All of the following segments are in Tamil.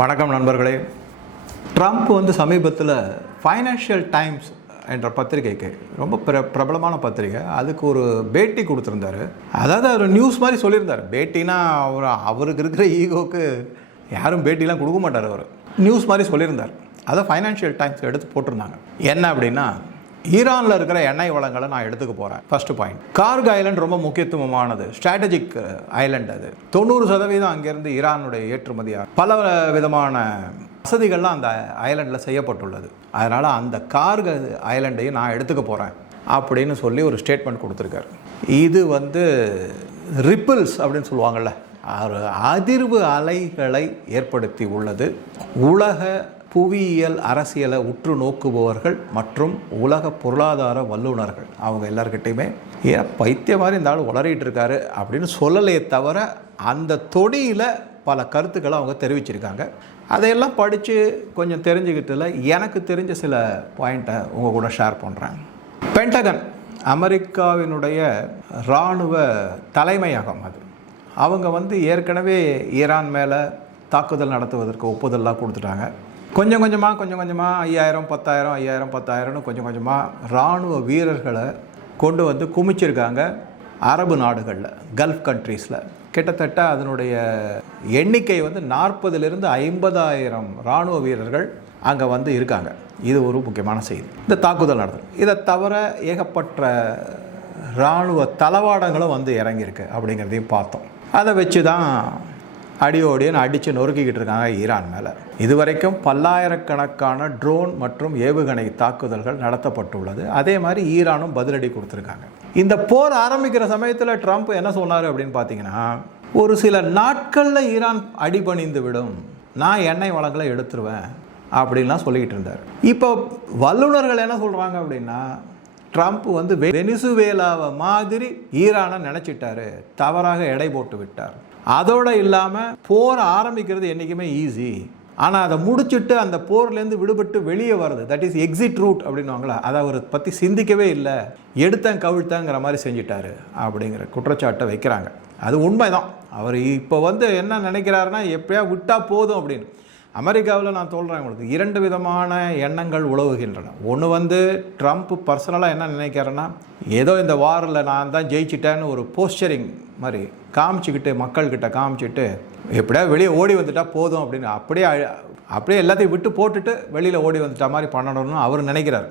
வணக்கம் நண்பர்களே. ட்ரம்ப் சமீபத்தில் ஃபைனான்ஷியல் டைம்ஸ் என்ற பத்திரிகைக்கு ரொம்ப பிரபலமான பத்திரிகை, அதுக்கு ஒரு பேட்டி கொடுத்துருந்தாரு. அதாவது அவர் நியூஸ் மாதிரி சொல்லியிருந்தார். பேட்டினா அவருக்கு இருக்கிற ஈகோக்கு யாரும் பேட்டிலாம் கொடுக்க மாட்டார். அவர் நியூஸ் மாதிரி சொல்லியிருந்தார். அதை ஃபைனான்ஷியல் டைம்ஸ் எடுத்து போட்டிருந்தாங்க. என்ன அப்படின்னா, ஈரானில் இருக்கிற எண்ணெய் வளங்களை நான் எடுத்துக்க போகிறேன். ஃபஸ்ட்டு பாயிண்ட், கார்க் ஐலண்ட் ரொம்ப முக்கியத்துவமானது, ஸ்ட்ராட்டஜிக் ஐலண்ட். அது 90% அங்கேருந்து ஈரானுடைய ஏற்றுமதியாக பல விதமான வசதிகள்லாம் அந்த ஐலண்டில் செய்யப்பட்டுள்ளது. அதனால் அந்த கார்க் ஐலண்டையும் நான் எடுத்துக்க போகிறேன் அப்படின்னு சொல்லி ஒரு ஸ்டேட்மெண்ட் கொடுத்துருக்காரு. இது ரிப்பிள்ஸ் அப்படின்னு சொல்லுவாங்கள்ல, அதிர்வு அலைகளை ஏற்படுத்தி உள்ளது. உலக புவியியல் அரசியலை உற்று நோக்குபவர்கள் மற்றும் உலக பொருளாதார வல்லுநர்கள் அவங்க எல்லார்கிட்டையுமே ஏன் பைத்திய மாதிரி இந்த ஆள் உளறிட்டு இருக்காரு அப்படின்னு சொல்லலையே தவிர, அந்த தொடியில் பல கருத்துக்களை அவங்க தெரிவிச்சிருக்காங்க. அதையெல்லாம் படித்து கொஞ்சம் தெரிஞ்சுக்கிட்டதில் எனக்கு தெரிஞ்ச சில பாயிண்ட்டை உங்கள் கூட ஷேர் பண்ணுறேன். பென்டகன், அமெரிக்காவினுடைய இராணுவ தலைமையகம், அது அவங்க ஏற்கனவே ஈரான் மேலே தாக்குதல் நடத்துவதற்கு ஒப்புதல்லாம் கொடுத்துட்டாங்க. கொஞ்சம் கொஞ்சமாக 5000, 10,000, 5000, 10,000ன்னு கொஞ்சம் கொஞ்சமாக இராணுவ வீரர்களை கொண்டு குமிச்சிருக்காங்க அரபு நாடுகளில், கல்ஃப் கண்ட்ரீஸில். கிட்டத்தட்ட அதனுடைய எண்ணிக்கை 40,000 to 50,000 இராணுவ வீரர்கள் அங்கே இருக்காங்க. இது ஒரு முக்கியமான செய்தி. இந்த தாக்குதல் நடத்துது. இதை தவிர ஏகப்பட்ட இராணுவ தளவாடங்களும் இறங்கியிருக்கு அப்படிங்கிறதையும் பார்த்தோம். அதை வச்சு தான் அடியோடின்னு அடித்து நொறுக்கிக்கிட்டு இருக்காங்க ஈரான் மேலே. இதுவரைக்கும் பல்லாயிரக்கணக்கான ட்ரோன் மற்றும் ஏவுகணை தாக்குதல்கள் நடத்தப்பட்டுள்ளது. அதே மாதிரி ஈரானும் பதிலடி கொடுத்துருக்காங்க. இந்த போர் ஆரம்பிக்கிற சமயத்தில் ட்ரம்ப் என்ன சொன்னார் அப்படின்னு பார்த்தீங்கன்னா, ஒரு சில நாட்களில் ஈரான் அடிபணிந்து விடும், நான் எண்ணெய் வளங்களை எடுத்துருவேன் அப்படின்லாம் சொல்லிக்கிட்டு இருந்தார். இப்போ வல்லுநர்கள் என்ன சொல்கிறாங்க அப்படின்னா, ட்ரம்ப் வெனிசுவேலாவை மாதிரி ஈரானை நினச்சிட்டாரு, தவறாக எடை போட்டு விட்டார். அதோடு இல்லாமல் போர் ஆரம்பிக்கிறது என்றைக்குமே ஈஸி, ஆனால் அதை முடிச்சுட்டு அந்த போர்லேருந்து விடுபட்டு வெளியே வருது, தட் இஸ் எக்ஸிட் ரூட் அப்படின்வாங்களா, அதை அவரை பற்றி சிந்திக்கவே இல்லை, எடுத்தேன் கவிழ்த்தங்கிற மாதிரி செஞ்சிட்டாரு அப்படிங்கிற குற்றச்சாட்டை வைக்கிறாங்க. அது உண்மைதான். அவர் இப்போ என்ன நினைக்கிறாருன்னா, எப்படியா விட்டால் போதும் அப்படின்னு. அமெரிக்காவில் நான் சொல்கிறேன் உங்களுக்கு, 2 விதமான எண்ணங்கள் உழவுகின்றன. ஒன்று ட்ரம்ப் பர்சனலாக என்ன நினைக்கிறேன்னா, ஏதோ இந்த வாரில் நான் தான் ஜெயிச்சிட்டேன்னு ஒரு போஸ்டரிங் மாதிரி காமிச்சிக்கிட்டு, மக்கள்கிட்ட காமிச்சிட்டு எப்படியா வெளியே ஓடி வந்துட்டால் போதும் அப்படின்னு அப்படியே எல்லாத்தையும் விட்டு போட்டுட்டு வெளியில் ஓடி வந்துட்டா மாதிரி பண்ணணும்னு அவர் நினைக்கிறார்.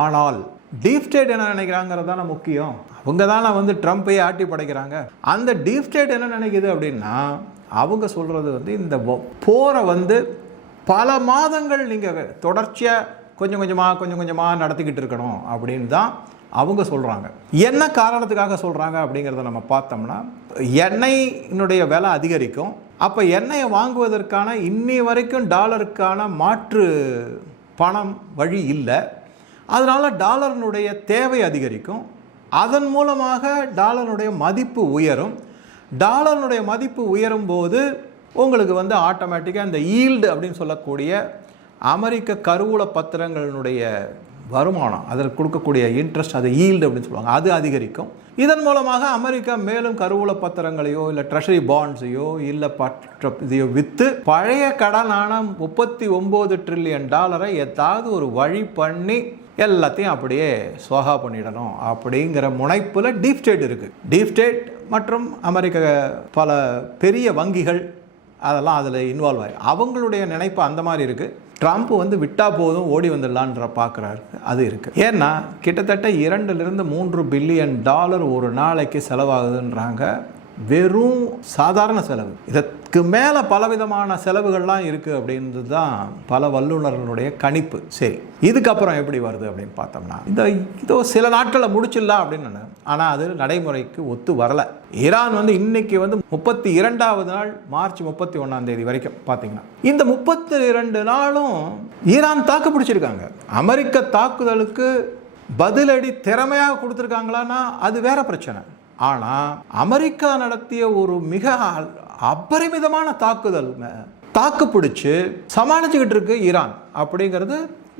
ஆனால் டீப் ஸ்டேட் என்ன நினைக்கிறாங்கிறது தானே முக்கியம். அவங்க தானே ட்ரம்ப்பையே ஆட்டி படைக்கிறாங்க. அந்த டீப் ஸ்டேட் என்ன நினைக்குது அப்படின்னா, அவங்க சொல்கிறது இந்த போரை பல மாதங்கள் நீங்கள் தொடர்ச்சியாக கொஞ்சம் கொஞ்சமாக நடத்திக்கிட்டு இருக்கணும் அப்படின்னு தான் அவங்க சொல்கிறாங்க. என்ன காரணத்துக்காக சொல்கிறாங்க அப்படிங்கிறத நம்ம பார்த்தோம்னா, எண்ணெயினுடைய விலை அதிகரிக்கும். அப்போ எண்ணெயை வாங்குவதற்கான இன்னி வரைக்கும் டாலருக்கான மாற்று பணம் வழி இல்லை. அதனால் டாலரினுடைய தேவை அதிகரிக்கும். அதன் மூலமாக டாலருடைய மதிப்பு உயரும். டாலருடைய மதிப்பு உயரும் போது உங்களுக்கு ஆட்டோமேட்டிக்காக இந்த ஈல்டு அப்படின்னு சொல்லக்கூடிய அமெரிக்க கருவூல பத்திரங்களினுடைய வருமானம், அதற்கு கொடுக்கக்கூடிய இன்ட்ரெஸ்ட், அது ஈல்டு அப்படின்னு சொல்லுவாங்க, அது அதிகரிக்கும். இதன் மூலமாக அமெரிக்கா மேலும் கருவூல பத்திரங்களையோ இல்லை ட்ரெஷரி பாண்ட்ஸையோ இல்லை இதையோ விற்று பழைய கடனான $39 trillion ஏதாவது ஒரு வழி பண்ணி எல்லாத்தையும் அப்படியே சோகா பண்ணிடணும் அப்படிங்கிற முனைப்பில் டீப் ஸ்டேட் இருக்குது. டீப் ஸ்டேட் மற்றும் அமெரிக்க பல பெரிய வங்கிகள் அதெல்லாம் அதில் இன்வால்வ் ஆகி அவங்களுடைய நினைப்பு அந்த மாதிரி இருக்குது. ட்ரம்ப் விட்டால் போதும் ஓடி வந்துடலான்ற பார்க்குறாரு, அது இருக்குது. ஏன்னா கிட்டத்தட்ட $2 to 3 பில்லியன் ஒரு நாளைக்கு செலவாகுதுன்றாங்க. வெறும் சாதாரண செலவு. இதற்கு மேலே பலவிதமான செலவுகள்லாம் இருக்குது அப்படின்றது தான் பல வல்லுநர்களுடைய கணிப்பு. சரி, இதுக்கப்புறம் எப்படி வருது அப்படின்னு பார்த்தோம்னா, இதோ சில நாட்களில் முடிச்சிடலாம் அப்படின்னு, ஆனால் அது நடைமுறைக்கு ஒத்து வரலை. ஈரான் இன்னைக்கு 32வது நாள், மார்ச் 31 வரைக்கும் பார்த்தீங்கன்னா, இந்த 32 நாளும் ஈரான் தாக்கு பிடிச்சிருக்காங்க. அமெரிக்க தாக்குதலுக்கு பதிலடி திறமையாக கொடுத்துருக்காங்களான்னா அது வேற பிரச்சனை. ஆனால் அமெரிக்கா நடத்திய ஒரு மிக அபரிமிதமான தாக்கு பிடிச்சு சமாளிச்சுக்கிட்டு இருக்கு ஈரான் அப்படிங்கிறது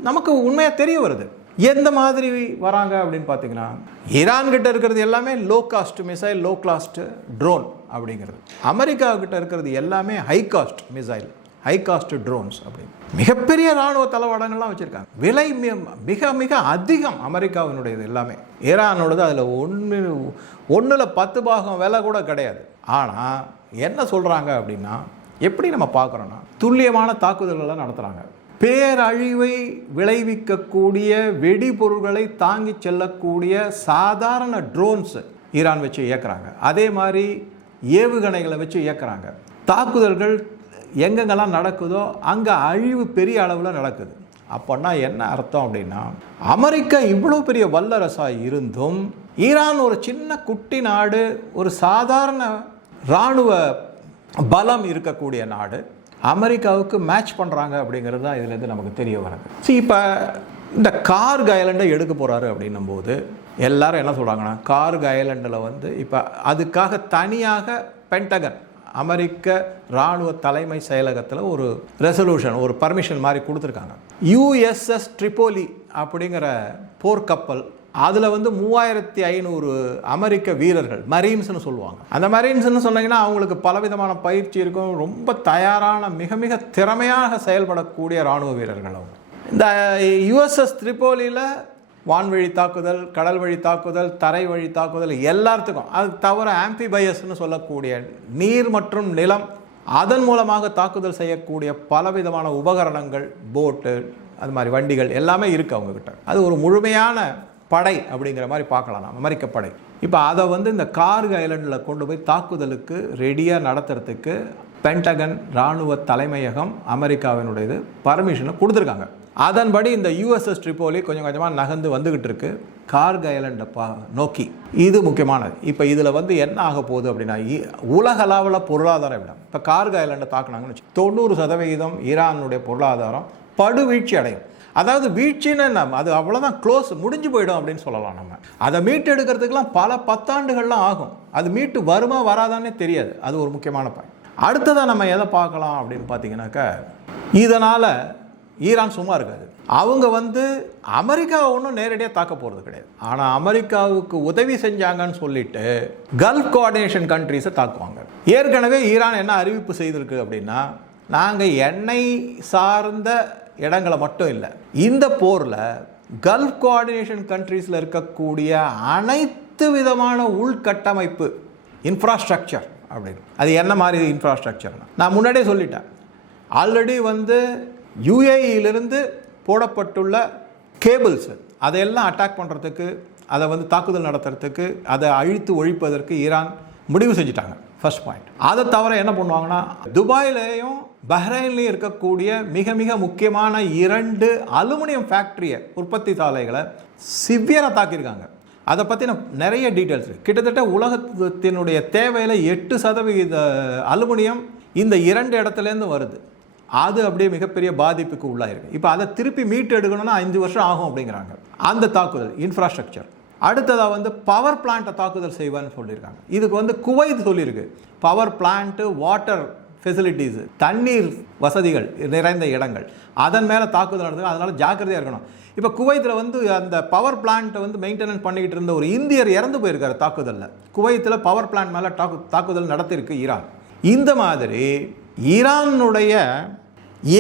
நமக்கு உண்மையாக தெரிய வருது. எந்த மாதிரி வராங்க அப்படின்னு பார்த்தீங்கன்னா, ஈரான் கிட்ட இருக்கிறது எல்லாமே low cost missile, low cost drone அப்படிங்கிறது. அமெரிக்கா கிட்ட இருக்கிறது எல்லாமே high cost missile, high cost drones அப்படின்னு மிகப்பெரிய இராணுவ தளவாடங்கள்லாம் வச்சுருக்காங்க. விலை மிக மிக அதிகம் அமெரிக்காவினுடையது எல்லாமே. ஈரானோடது அதில் ஒன்றில் 10 பாகம் விலை கூட கிடையாது. ஆனால் என்ன சொல்கிறாங்க அப்படின்னா, எப்படி நம்ம பார்க்குறோன்னா துல்லியமான தாக்குதல்கள்லாம் நடத்துகிறாங்க. பேரழிவை விளைவிக்கக்கூடிய வெடிபொருள்களை தாங்கி செல்லக்கூடிய சாதாரண ட்ரோன்ஸ் ஈரான் வச்சு இயக்குறாங்க. அதே மாதிரி ஏவுகணைகளை வச்சு இயக்குறாங்க. தாக்குதல்கள் எங்கெங்கெல்லாம் நடக்குதோ அங்கே அழிவு பெரிய அளவில் நடக்குது. அப்போன்னா என்ன அர்த்தம் அப்படின்னா, அமெரிக்கா இவ்வளோ பெரிய வல்லரசாக இருந்தும் ஈரான் ஒரு சின்ன குட்டி நாடு, ஒரு சாதாரண இராணுவ பலம் இருக்கக்கூடிய நாடு, அமெரிக்காவுக்கு மேட்ச் பண்ணுறாங்க அப்படிங்கிறது தான் இதுலேருந்து நமக்கு தெரிய வருது. இப்போ இந்த கார்க் ஐலண்டை எடுக்க போகிறாரு அப்படின்னும் போது எல்லாரும் என்ன சொல்கிறாங்கன்னா, கார்க் ஐலண்டில் இப்போ அதுக்காக தனியாக பென்டகன் அமெரிக்க இராணுவ தலைமை செயலகத்தில் ஒரு ரெசல்யூஷன், ஒரு பர்மிஷன் மாதிரி கொடுத்துருக்காங்க. USS ட்ரிபோலி அப்படிங்கிற போர்க்கப்பல், அதில் 3500 அமெரிக்க வீரர்கள், மரீன்ஸ்னு சொல்லுவாங்க. அந்த மரீன்ஸ்னு சொன்னீங்கன்னா அவங்களுக்கு பலவிதமான பயிற்சி இருக்கும். ரொம்ப தயாரான மிக மிக திறமையாக செயல்படக்கூடிய இராணுவ வீரர்கள் அவங்க. இந்த USS ட்ரிபோலியில் வான்வழி தாக்குதல், கடல் வழி தாக்குதல், தரை வழி தாக்குதல் எல்லாத்துக்கும், அது தவிர ஆம்பிபயஸ்ன்னு சொல்லக்கூடிய நீர் மற்றும் நிலம், அதன் மூலமாக தாக்குதல் செய்யக்கூடிய பலவிதமான உபகரணங்கள், போட்டு, அது மாதிரி வண்டிகள் எல்லாமே இருக்குது அவங்கக்கிட்ட. அது ஒரு முழுமையான படை அப்படிங்கிற மாதிரி பார்க்கலாம் நாம், அமெரிக்க படை. இப்போ அதை இந்த கார்க் ஐலண்டில் கொண்டு போய் தாக்குதலுக்கு ரெடியாக நடத்துறதுக்கு பென்டகன் இராணுவ தலைமையகம் அமெரிக்காவினுடையது பர்மிஷனை கொடுத்துருக்காங்க. அதன்படி இந்த USS ட்ரிபோலி கொஞ்சம் கொஞ்சமாக நகர்ந்து வந்துக்கிட்டு இருக்கு கார்க் ஐலண்டை நோக்கி. இது முக்கியமானது. இப்போ இதில் என்ன ஆக போகுது அப்படின்னா, உலகளவில் பொருளாதார இடம். இப்போ கார்க் ஐலண்டை தாக்குனாங்கன்னு வச்சு 90% ஈரானுடைய பொருளாதாரம் படுவீழ்ச்சி அடையும். அதாவது வீழ்ச்சின்னு நம்ம அது அவ்வளோதான், க்ளோஸ், முடிஞ்சு போயிடும் அப்படின்னு சொல்லலாம். நம்ம அதை மீட்டு எடுக்கிறதுக்கெலாம் பல 10 ஆண்டுகள்லாம் ஆகும். அது மீட்டு வருமா வராதானே தெரியாது. அது ஒரு முக்கியமான பாயிண்ட். அடுத்ததாக நம்ம எதை பார்க்கலாம் அப்படின்னு பார்த்தீங்கன்னாக்கா, இதனால் ஈரான் சும்மா இருக்காது. அவங்க அமெரிக்காவை ஒன்றும் நேரடியாக தாக்க போகிறது கிடையாது. ஆனால் அமெரிக்காவுக்கு உதவி செஞ்சாங்கன்னு சொல்லிட்டு கல்ஃப் கோஆர்டினேஷன் கண்ட்ரிஸை தாக்குவாங்க. ஏற்கனவே ஈரான் என்ன அறிவிப்பு செய்திருக்கு அப்படின்னா, நாங்கள் எண்ணெய் சார்ந்த இடங்களை மட்டும் இல்லை, இந்த போரில் கல்ஃப் கோஆர்டினேஷன் கண்ட்ரீஸில் இருக்கக்கூடிய அனைத்து விதமான உள்கட்டமைப்பு இன்ஃப்ராஸ்ட்ரக்சர் அப்படின்னு. அது என்ன மாதிரி இன்ஃப்ராஸ்ட்ரக்சர்னா, நான் முன்னாடியே சொல்லிட்டேன். ஆல்ரெடி UAEயிலிருந்து போடப்பட்டுள்ள கேபிள்ஸ் அதையெல்லாம் அட்டாக் பண்ணுறதுக்கு, அதை தாக்குதல் நடத்துறதுக்கு, அதை அழித்து ஒழிப்பதற்கு ஈரான் முடிவு செஞ்சுட்டாங்க. First point. அதை தவிர என்ன பண்ணுவாங்கன்னா, துபாயிலையும் பஹ்ரைன்லையும் இருக்கக்கூடிய மிக மிக முக்கியமான 2 அலுமினியம் ஃபேக்ட்ரியை, உற்பத்தி சாலைகளை சிவியராக தாக்கியிருக்காங்க. அதை பற்றின நிறைய டீட்டெயில்ஸ். கிட்டத்தட்ட உலகத்தினுடைய தேவையில் 8% அலுமினியம் இந்த 2 இடத்துலேருந்து வருது. அது அப்படியே மிகப்பெரிய பாதிப்புக்கு உள்ளாயிருக்கு. இப்போ அதை திருப்பி மீட்டு எடுக்கணும்னா 5 வருஷம் ஆகும் அப்படிங்கிறாங்க. அந்த தாக்குதல் இன்ஃப்ராஸ்ட்ரக்சர். அடுத்ததாக பவர் பிளான்ட்டை தாக்குதல் செய்வான்னு சொல்லியிருக்காங்க. இதுக்கு குவைத் சொல்லியிருக்கு, பவர் பிளான்ட்டு, வாட்டர் ஃபெசிலிட்டிஸு, தண்ணீர் வசதிகள் நிறைந்த இடங்கள், அதன் மேலே தாக்குதல் நடத்துங்க, அதனால் ஜாக்கிரதையாக இருக்கணும். இப்போ குவைத்தில் அந்த பவர் பிளான்ட்டை மெயின்டெனன்ஸ் பண்ணிக்கிட்டு இருந்த ஒரு இந்தியர் இறந்து போயிருக்காரு தாக்குதலில். குவைத்தில் பவர் பிளான்ட் மேலே தாக்குதல் நடத்தியிருக்கு ஈரான். இந்த மாதிரி ஈரானுடைய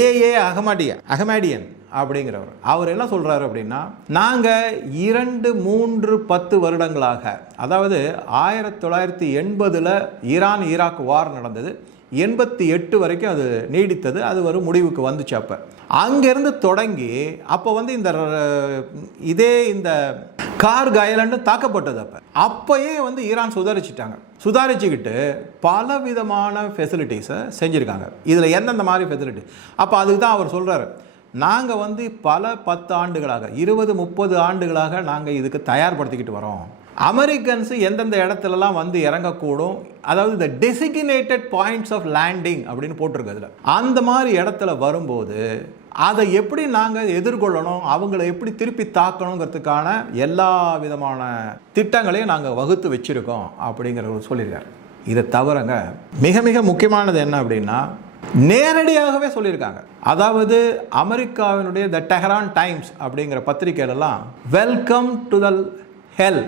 ஏஏ அகமடியன் அப்படிங்கிறவர், அவர் என்ன சொல்கிறாரு அப்படின்னா, நாங்கள் 2, 3, 10 வருடங்களாக, அதாவது 1980 ஈரான் ஈராக் வார் நடந்தது, 88 வரைக்கும் அது நீடித்தது. அது ஒரு முடிவுக்கு வந்துச்சு. அப்போ அங்கேருந்து தொடங்கி அப்போ இந்த கார்க் ஐலண்டு தாக்கப்பட்டது. அப்போயே ஈரான் சுதாரிச்சுக்கிட்டு பல விதமான ஃபெசிலிட்டிஸை செஞ்சுருக்காங்க. இதில் எந்தெந்த மாதிரி ஃபெசிலிட்டி, அப்போ அதுக்கு தான் அவர் சொல்கிறார், நாங்கள் பல 10 ஆண்டுகளாக, 20, 30 ஆண்டுகளாக நாங்கள் இதுக்கு தயார்படுத்திக்கிட்டு வரோம். அமெரிக்கன்ஸு எந்தெந்த இடத்துலலாம் இறங்கக்கூடும், அதாவது இந்த டெசிக்னேட்டட் பாயிண்ட்ஸ் ஆஃப் லேண்டிங் அப்படின்னு போட்டிருக்கு. அதில் அந்த மாதிரி இடத்துல வரும்போது அதை எப்படி நாங்கள் எதிர்கொள்ளணும், அவங்கள எப்படி திருப்பி தாக்கணுங்கிறதுக்கான எல்லா விதமான திட்டங்களையும் நாங்கள் வகுத்து வச்சுருக்கோம் அப்படிங்கிறவர் சொல்லியிருக்காரு. இதை தவிரங்க மிக மிக முக்கியமானது என்ன அப்படின்னா, நேரடியாகவே சொல்லியிருக்காங்க. அதாவது அமெரிக்காவினுடைய த டெஹரான் டைம்ஸ் அப்படிங்கிற பத்திரிகையிலலாம் வெல்கம் டு த ஹெல்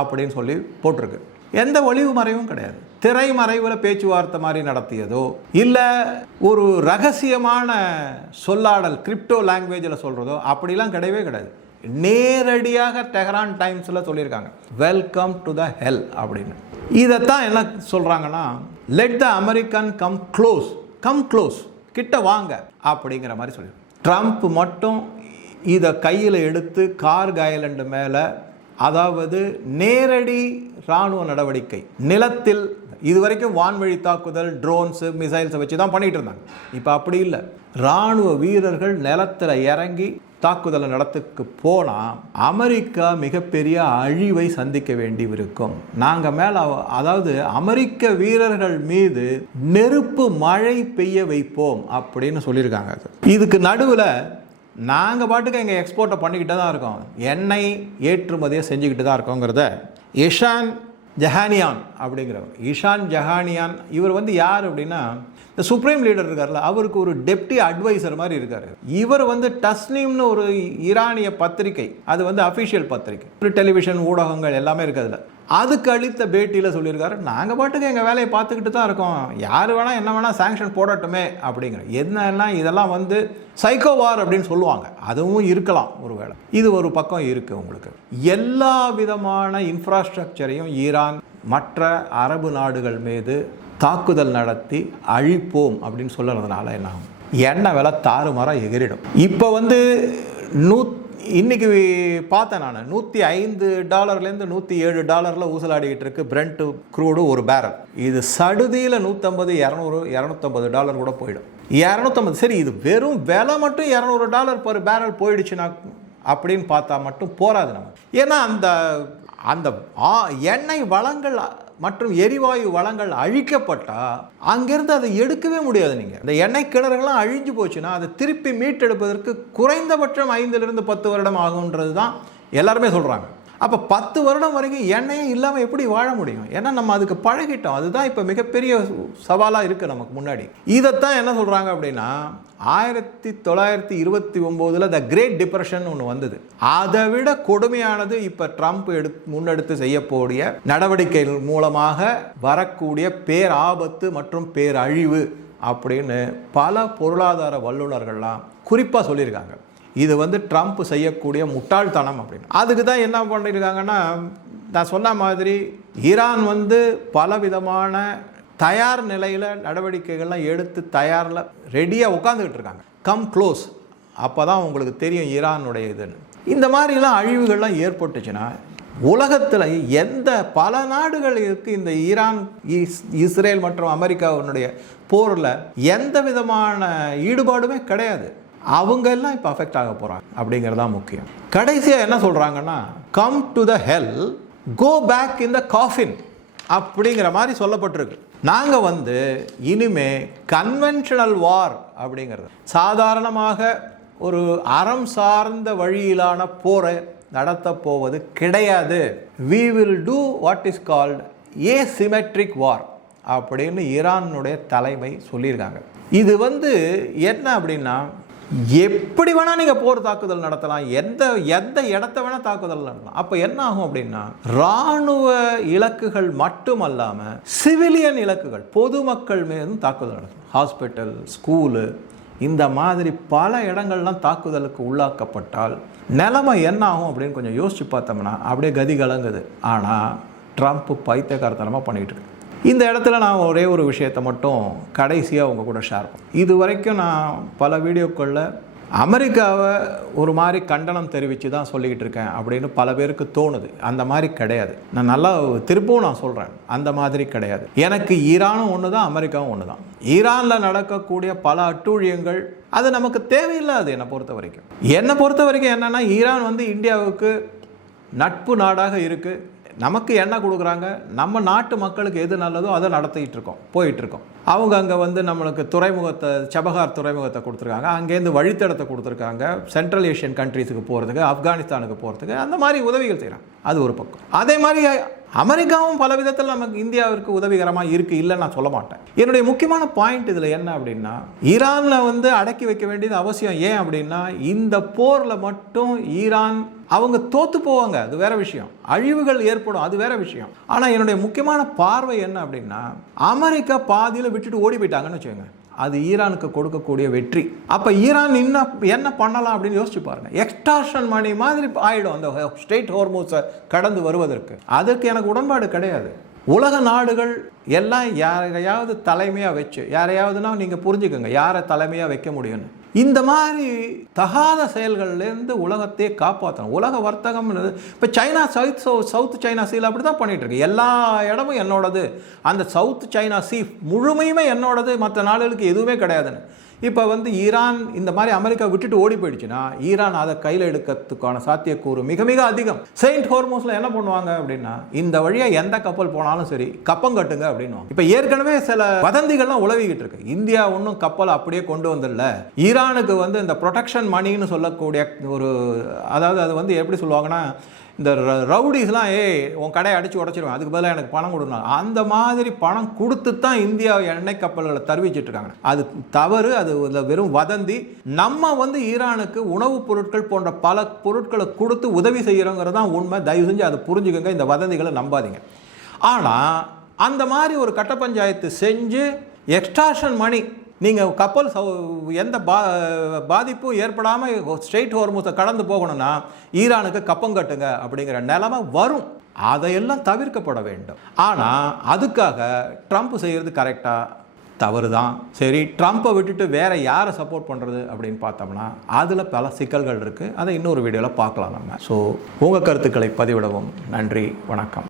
அப்படின்னு சொல்லி போட்டிருக்கு. எந்த ஒளிவு மறைவும் கிடையாது, திரைமறைவில் பேச்சுவார்த்தை மாதிரி நடத்தியதோ இல்லை ஒரு ரகசியமான சொல்லாடல் கிரிப்டோ லாங்குவேஜில் சொல்கிறதோ அப்படிலாம் கிடையவே கிடையாது. நேரடியாக டெஹரான் டைம்ஸில் சொல்லியிருக்காங்க, வெல்கம் டு த ஹெல் அப்படின்னு. இதைத்தான் என்ன சொல்கிறாங்கன்னா, let the American come close, கிட்ட வாங்க அப்படிங்கிற மாதிரி சொல்லி. ட்ரம்ப் மட்டும் இதை கையில் எடுத்து கார்க் ஐலண்டு மேலே, அதாவது நேரடி இராணுவ நடவடிக்கை நிலத்தில், இதுவரைக்கும் வான்வழி தாக்குதல் ட்ரோன்ஸு மிசைல்ஸை வச்சு தான் பண்ணிகிட்டு இருந்தாங்க. இப்போ அப்படி இல்லை, இராணுவ வீரர்கள் நிலத்தில் இறங்கி தாக்குதல் நடத்துக்கு போனால் அமெரிக்கா மிகப்பெரிய அழிவை சந்திக்க வேண்டி இருக்கும். நாங்கள் மேலே, அதாவது அமெரிக்க வீரர்கள் மீது நெருப்பு மழை பெய்ய வைப்போம் அப்படின்னு சொல்லியிருக்காங்க. இதுக்கு நடுவில் நாங்கள் பாட்டுக்கு எங்கள் எக்ஸ்போர்ட்டை பண்ணிக்கிட்டு தான் இருக்கோம், எண்ணெய் ஏற்றுமதியை செஞ்சுக்கிட்டு தான் இருக்கோங்கிறத இஷான் ஜஹானியான் அப்படிங்கிறவர். இஷான் ஜஹானியான் இவர் வந்து யார் அப்படின்னா, இந்த சுப்ரீம் லீடர் இருக்கார்ல, அவருக்கு ஒரு டெப்டி அட்வைசர் மாதிரி இருக்கார். இவர் வந்து டஸ்னீம்னு ஒரு ஈரானிய பத்திரிகை, அது வந்து அஃபிஷியல் பத்திரிகை, டெலிவிஷன் ஊடகங்கள் எல்லாமே இருக்கிறதுல, அதுக்கு அளித்த பேட்டியில் சொல்லியிருக்காரு, நாங்கள் பாட்டுக்கு எங்கள் வேலையை பார்த்துக்கிட்டு தான் இருக்கோம், யார் வேணால் என்ன வேணால் சாங்ஷன் போடட்டுமே அப்படிங்கிற. என்னன்னா இதெல்லாம் வந்து சைக்கோ வார் அப்படின்னு சொல்லுவாங்க, அதுவும் இருக்கலாம் ஒரு வேளை. இது ஒரு பக்கம் இருக்குது. உங்களுக்கு எல்லா விதமான இன்ஃப்ராஸ்ட்ரக்சரையும் ஈரான் மற்ற அரபு நாடுகள் மீது தாக்குதல் நடத்தி அழிப்போம் அப்படின்னு சொல்லுறதுனால என்ன ஆகும், எண்ணெய் விலை தாறுமாறாக எகிரிடும். இப்போ வந்து இன்னைக்கு பார்த்தேன் நான், $105 $107 ஊசலாடிக்கிட்டு இருக்கு பிரெண்ட் க்ரூடு ஒரு பேரல். இது சடுதியில் $150 $200 $250 கூட போயிடும். 250, சரி இது வெறும் விலை மட்டும் $200 per பேரல் போயிடுச்சுன்னா அப்படின்னு பார்த்தா மட்டும் போராது நம்ம. ஏன்னா அந்த அந்த எண்ணெய் வளங்கள் மற்றும் எரிவாயு வளங்கள் அழிக்கப்பட்டால் அங்கேருந்து அதை எடுக்கவே முடியாது. நீங்கள் இந்த எண்ணெய் கிணறுகள்லாம் அழிஞ்சு போச்சுன்னா அதை திருப்பி மீட்டெடுப்பதற்கு குறைந்தபட்சம் 5 to 10 வருடம் ஆகுன்றது தான் எல்லாருமே சொல்கிறாங்க. அப்போ 10 வருடம் வரைக்கும் எண்ணெயே இல்லாமல் எப்படி வாழ முடியும்? ஏன்னா நம்ம அதுக்கு பழகிட்டோம். அதுதான் இப்போ மிகப்பெரிய சவாலாக இருக்குது நமக்கு முன்னாடி. இதைத்தான் என்ன சொல்கிறாங்க அப்படின்னா, 1929 த கிரேட் டிப்ரெஷன் ஒன்று வந்தது, அதை விட கொடுமையானது இப்போ ட்ரம்ப் முன்னெடுத்து செய்யக்கூடிய நடவடிக்கைகள் மூலமாக வரக்கூடிய பேராபத்து மற்றும் பேரழிவு அப்படின்னு பல பொருளாதார வல்லுநர்கள்லாம் குறிப்பாக சொல்லியிருக்காங்க. இது வந்து ட்ரம்ப் செய்யக்கூடிய முட்டாள்தனம் அப்படின்னு. அதுக்கு தான் என்ன பண்ணியிருக்காங்கன்னா, நான் சொன்ன மாதிரி ஈரான் வந்து பலவிதமான தயார் நிலையில் நடவடிக்கைகள்லாம் எடுத்து தயாரில் ரெடியாக உட்காந்துக்கிட்டு இருக்காங்க. கம் க்ளோஸ், அப்போ தான் உங்களுக்கு தெரியும் ஈரானுடைய இதுன்னு. இந்த மாதிரிலாம் அழிவுகள்லாம் ஏற்பட்டுச்சுன்னா உலகத்தில் எந்த பல நாடுகள் இருக்குது, இந்த ஈரான் இஸ்ரேல் மற்றும் அமெரிக்காவினுடைய போரில் எந்த விதமான ஈடுபாடுமே கிடையாது. அவங்க எல்லாம் இப்போ அஃபெக்ட் ஆக போகிறாங்க அப்படிங்கிறதான் முக்கியம். கடைசியாக என்ன சொல்கிறாங்கன்னா, come to the hell, go back in the coffin அப்படிங்கிற மாதிரி சொல்லப்பட்டிருக்கு. நாங்கள் வந்து இனிமே கன்வென்ஷனல் வார் அப்படிங்கிறது, சாதாரணமாக ஒரு அறம் சார்ந்த வழியிலான போரை நடத்த போவது கிடையாது. we will do what is called asymmetric war அப்படின்னு ஈரானுடைய தலைமை சொல்லியிருக்காங்க. இது வந்து என்ன அப்படின்னா, எப்படி வேணால் நீங்கள் போர் தாக்குதல் நடத்தலாம், எந்த இடத்த வேணால் தாக்குதல் நடத்தலாம். அப்போ என்ன ஆகும் அப்படின்னா, இராணுவ இலக்குகள் மட்டுமல்லாமல் சிவிலியன் இலக்குகள், பொதுமக்கள் மீதும் தாக்குதல் நடத்தலாம். ஹாஸ்பிட்டல், ஸ்கூலு, இந்த மாதிரி பல இடங்கள்லாம் தாக்குதலுக்கு உள்ளாக்கப்பட்டால் நிலைமை என்ன ஆகும் அப்படின்னு கொஞ்சம் யோசிச்சு பார்த்தோம்னா அப்படியே கதி கலங்குது. ஆனால் ட்ரம்ப் பைத்தியக்காரத்தனமாக பண்ணிகிட்டு இருக்கு. இந்த இடத்துல நான் ஒரே ஒரு விஷயத்தை மட்டும் கடைசியாக உங்கள் கூட ஷேர் பண்ணேன். இது வரைக்கும் நான் பல வீடியோக்களில் அமெரிக்காவை ஒரு மாதிரி கண்டனம் தெரிவித்து தான் சொல்லிக்கிட்டு இருக்கேன் அப்படின்னு பல பேருக்கு தோணுது. அந்த மாதிரி கிடையாது. நான் நல்லா திருப்பவும் நான் சொல்கிறேன், அந்த மாதிரி கிடையாது. எனக்கு ஈரானும் ஒன்று தான், அமெரிக்காவும் ஒன்று தான். ஈரானில் நடக்கக்கூடிய பல அட்டூழியங்கள் அது நமக்கு தேவையில்லாது. என்னை பொறுத்த வரைக்கும் என்னென்னா, ஈரான் வந்து இந்தியாவுக்கு நட்பு நாடாக இருக்குது. நமக்கு என்ன கொடுக்குறாங்க, நம்ம நாட்டு மக்களுக்கு எது நல்லதோ அதை நடத்திக்கிட்டு இருக்கோம், போயிட்டுருக்கோம். அவங்க அங்கே வந்து நம்மளுக்கு துறைமுகத்தை, சபஹார் துறைமுகத்தை கொடுத்துருக்காங்க, அங்கேருந்து வழித்தடத்தை கொடுத்துருக்காங்க, சென்ட்ரல் ஏஷியன் கண்ட்ரீஸுக்கு போகிறதுக்கு, ஆப்கானிஸ்தானுக்கு போகிறதுக்கு, அந்த மாதிரி உதவிகள் செய்கிறாங்க. அது ஒரு பக்கம். அதே மாதிரி அமெரிக்காவும் பல விதத்தில் நமக்கு இந்தியாவிற்கு உதவிகரமாக இருக்குது, இல்லைன்னு நான் சொல்ல மாட்டேன். என்னுடைய முக்கியமான பாயிண்ட் இதில் என்ன அப்படின்னா, ஈரானில் வந்து அடக்கி வைக்க வேண்டியது அவசியம். ஏன் அப்படின்னா, இந்த போரில் மட்டும் ஈரான் அவங்க தோத்து போவாங்க, அது வேற விஷயம். அழிவுகள் ஏற்படும், அது வேற விஷயம். ஆனால் என்னுடைய முக்கியமான பார்வை என்ன அப்படின்னா, அமெரிக்கா பாதியில் விட்டுட்டு ஓடி போயிட்டாங்கன்னு வச்சுக்கோங்க, அது ஈரானுக்கு கொடுக்கக்கூடிய வெற்றி. அப்போ ஈரான் இன்னும் என்ன பண்ணலாம் அப்படின்னு யோசிச்சு பாருங்க. எக்ஸ்டார்ஷன் மணி மாதிரி ஆயிடும் அந்த ஸ்ட்ரெய்ட் ஹார்மோஸை கடந்து வருவதற்கு. அதற்கு எனக்கு உடன்பாடு கிடையாது. உலக நாடுகள் எல்லாம் யாரையாவது தலைமையாக வச்சு, யாரையாவதுனா நீங்கள் புரிஞ்சுக்கோங்க யாரை தலைமையாக வைக்க முடியும்னு. இந்த மாதிரி தகாத செயல்கள்லேருந்து உலகத்தையே காப்பாற்றணும். உலக வர்த்தகம் இப்போ சைனா சவுத் சைனா சீல அப்படி தான் பண்ணிகிட்டு இருக்கு. எல்லா இடமும் என்னோடது, அந்த சவுத் சைனா சீ முழுமையுமே என்னோடது, மற்ற நாடுகளுக்கு எதுவுமே கிடையாதுன்னு. இப்போ வந்து ஈரான் இந்த மாதிரி அமெரிக்கா விட்டுட்டு ஓடி போயிடுச்சுன்னா ஈரான் அதை கையில் எடுக்கிறதுக்கான சாத்தியக்கூறு மிக மிக அதிகம். செயின்ட் ஹார்மோஸில் என்ன பண்ணுவாங்க அப்படின்னா, இந்த வழியாக எந்த கப்பல் போனாலும் சரி கப்பம் கட்டுங்க அப்படின்னு. இப்போ ஏற்கனவே சில வதந்திகள்லாம் உலவிக்கிட்டு இருக்கு. இந்தியா ஒன்றும் கப்பல் அப்படியே கொண்டு வந்துடல, ஈரானுக்கு வந்து இந்த ப்ரொடெக்ஷன் மணின்னு சொல்லக்கூடிய ஒரு, அதாவது அது வந்து எப்படி சொல்லுவாங்கன்னா, இந்த ரவுடிஸ்லாம் உன் கடையை அடித்து உடச்சிருவேன், அதுக்கு பதிலாக எனக்கு பணம் கொடுக்கணும், அந்த மாதிரி பணம் கொடுத்து தான் இந்தியா எண்ணெய் கப்பல்களை தருவிச்சிட்டு இருக்காங்க. அது தவறு, அது வெறும் வதந்தி. நம்ம வந்து ஈரானுக்கு உணவுப் பொருட்கள் போன்ற பல பொருட்களை கொடுத்து உதவி செய்கிறோங்கிறது தான் உண்மை. தயவு செஞ்சு அதை புரிஞ்சுக்கோங்க, இந்த வதந்திகளை நம்பாதீங்க. ஆனால் அந்த மாதிரி ஒரு கட்ட பஞ்சாயத்து செஞ்சு எக்ஸ்டார்ஷன் மணி, நீங்கள் கப்பல் எந்த பாதிப்பும் ஏற்படாமல் ஸ்ட்ரெய்ட் ஹார்மோஸை கடந்து போகணும்னா ஈரானுக்கு கப்பம் கட்டுங்க அப்படிங்கிற நிலைமை வரும். அதையெல்லாம் தவிர்க்கப்பட வேண்டும். ஆனால் அதுக்காக ட்ரம்ப் செய்கிறது கரெக்டாக தவறு தான். சரி, ட்ரம்ப்பை விட்டுட்டு வேறு யாரை சப்போர்ட் பண்ணுறது அப்படின்னு பார்த்தோம்னா அதில் பல சிக்கல்கள் இருக்குது. அதை இன்னொரு வீடியோவில் பார்க்கலாம் நம்ம. ஸோ உங்கள் கருத்துக்களை பதிவிடவும். நன்றி, வணக்கம்.